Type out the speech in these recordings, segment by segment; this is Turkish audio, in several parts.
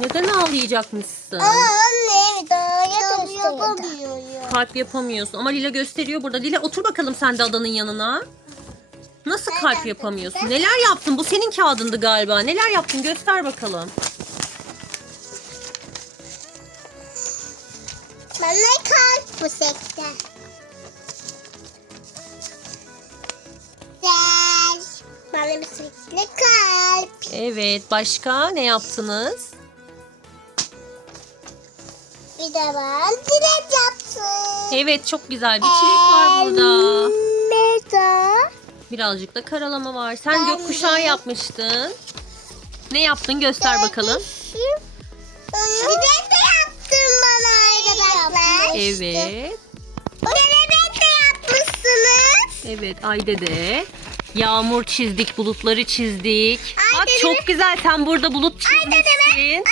Neden ağlayacakmışsın? Aa anne daha yapamıyor. Kalp yapamıyorsun. Ama Lila gösteriyor burada. Lila otur bakalım sen de adanın yanına. Nasıl kalp yapamıyorsun? Neler yaptın? Bu senin kağıdındı galiba. Neler yaptın? Göster bakalım. Bana kalp bu sekte. Güzel. Bana bir kalp. Evet. Başka ne yaptınız? Bir de ben dilek yaptım. Evet çok güzel bir çilek var burada. Meta. Birazcık da karalama var. Sen Ben gökkuşağı de- yapmıştın. Ne yaptın? Göster bakalım. Dilek de yaptın bana arkadaşlar. Evet. Kelebek de yapmışsınız. Evet Ayda de. Yağmur çizdik, bulutları çizdik. Ay Bak dedeme. çok güzel. Sen burada bulut çizmişsin. Ay dedi mi?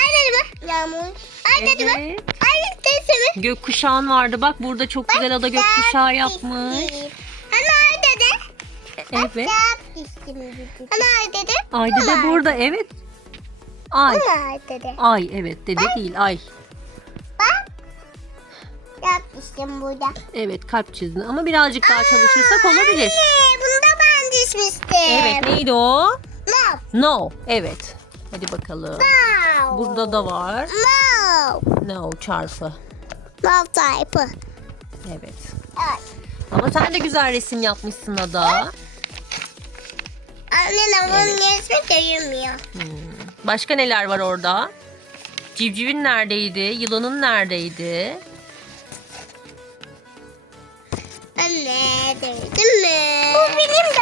Yağmur. Ay dedi mi? Evet. Ay dedi mi? Gökkuşağın vardı. Bak burada çok güzel ada gökkuşağı yapmış. Hani ay dedi. Evet. Hani ay dedi. Ayda de burada. Evet. Ay. Ay dedi. Ay evet dede değil ay. Bak. Yapmıştım burada. Evet kalp çizdin ama birazcık daha çalışırsak olabilir. Anne bunu düşmüştüm. Evet neydi o? No. No. Evet. Hadi bakalım. No. Burada da var. No. No çarpı. No type. Evet. Evet. Ama sen de güzel resim yapmışsın Ada. Anne bunun resmi görünmüyor. Başka neler var orada? Civcivin neredeydi? Yılanın neredeydi? Anne dedim mi? Bu benim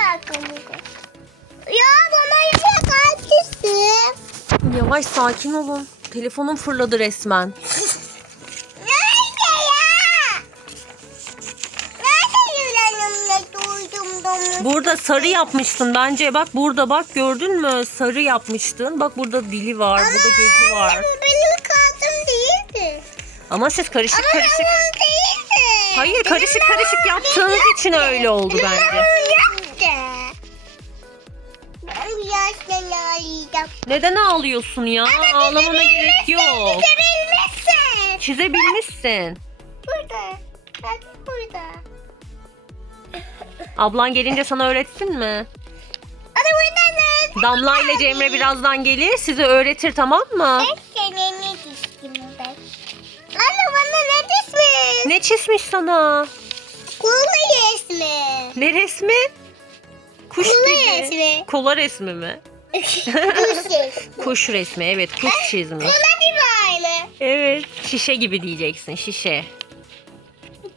Yavaş sakin olun. Telefonum fırladı resmen. Nerede ya? Nerede yüreğimle duydum domuz? Burada sarı yapmıştın bence. Bak burada bak gördün mü? Sarı yapmıştın. Bak burada dili var, burada gözü var. Bu benim kartım değildi. Ama siz karışık Ama karışık. ben bunu değildi. Hayır karışık karışık yaptığınız için öyle oldu Benim bence. Babam yaptı. Ben bu yaşla ağlayacağım. Neden ağlıyorsun ya? Ağlamana gerek yok. Çizebilmişsin. Çizebilmişsin. Burada. Bak burada. Ablan gelince sana öğretsin mi? Damla ile Cemre birazdan gelir. Size öğretir tamam mı? Ne düştüm ben. Anne bana ne düşmüş? Ne çizmiş sana? Kulu resmi. Ne resmi? Kuş Kola dedi. resmi. Kola resmi mi? Kuş resmi evet kuş çizmiş. Kola gibi aynı. Evet şişe gibi diyeceksin şişe.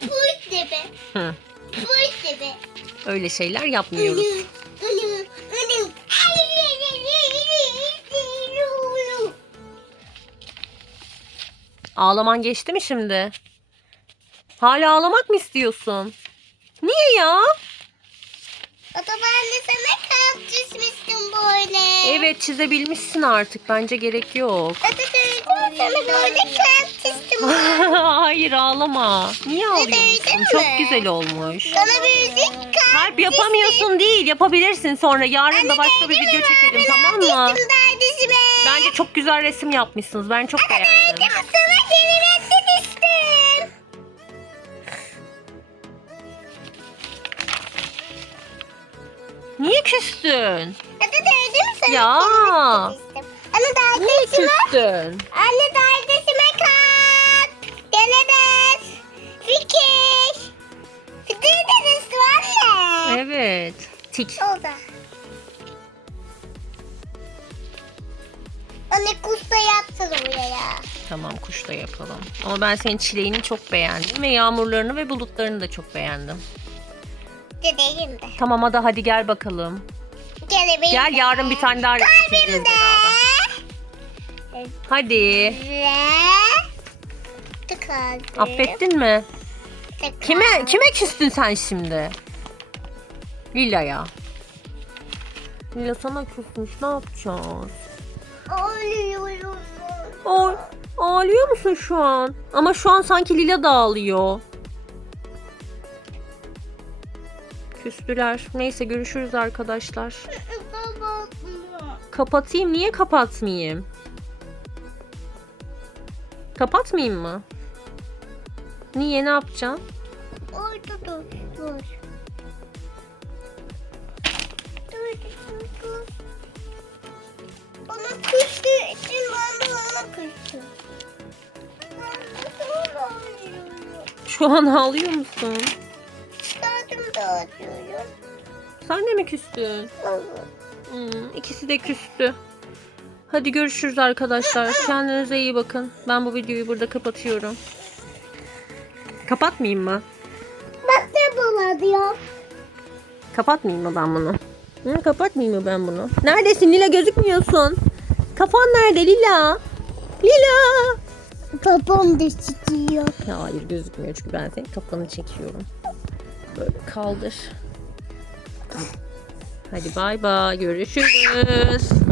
Kuş gibi. Hı. Kuş gibi. Öyle şeyler yapmıyoruz. Ağlaman geçti mi şimdi? Hala ağlamak mı istiyorsun? Niye ya? Da ben de sana kalp düşmüştüm böyle. Evet çizebilmişsin artık. Bence gerek yok. Da gördüm sana böyle kalp düştüm. Hayır ağlama. Niye ağlıyorsun? Değdin Çok mi? güzel olmuş. Sana bir kalp Kalp yapamıyorsun değil. Yapabilirsin sonra. Yarın da başka bir video çekelim tamam mı? Bence çok güzel resim yapmışsınız. Ben çok beğendim. Mi? Sana Ya. Anne Niye derdisime. küstün? Anne derdisime kalp. Kelebek. Fikir. Fikir de düştü anne. Evet. Tik. Oldu. Anne kusta yaptı buraya. Tamam kuş da yapalım. Ama ben senin çileğini çok beğendim ve yağmurlarını ve bulutlarını da çok beğendim. Dedeyim de. Tamam hadi hadi gel bakalım. Kelebeğim Gel de. yarın bir tane daha Kalbim de. Hadi. Ve tıkaldı. Affettin mi? Tıkaldı. Kime kime küstün sen şimdi? Lila'ya. Lila sana küsmüş. Ne yapacağız? Ağlıyorum. Ay, ağlıyor musun şu an? Ama şu an sanki Lila da ağlıyor. Küstüler. Neyse görüşürüz arkadaşlar. Kapatayım. Niye kapatmayayım? Kapatmayayım mı? Niye ne yapacağım? Orada dur. Dur. Dur dur dur. Bana küstüğü için ben de ona ağlıyorum. Şu an ağlıyor musun? Dağıtıyorum. Sen de mi küstün? Hmm, ikisi de küstü. Hadi görüşürüz arkadaşlar. Kendinize iyi bakın. Ben bu videoyu burada kapatıyorum. Kapatmayayım mı? Bak ne buladı ya. Kapatmayayım mı ben bunu? Hı, kapatmayayım mı ben bunu? Neredesin Lila gözükmüyorsun. Kafan nerede Lila? Lila. Babam da çiziyor. Ya hayır gözükmüyor çünkü ben senin kafanı çekiyorum. Böyle kaldır. Hadi bay bay görüşürüz.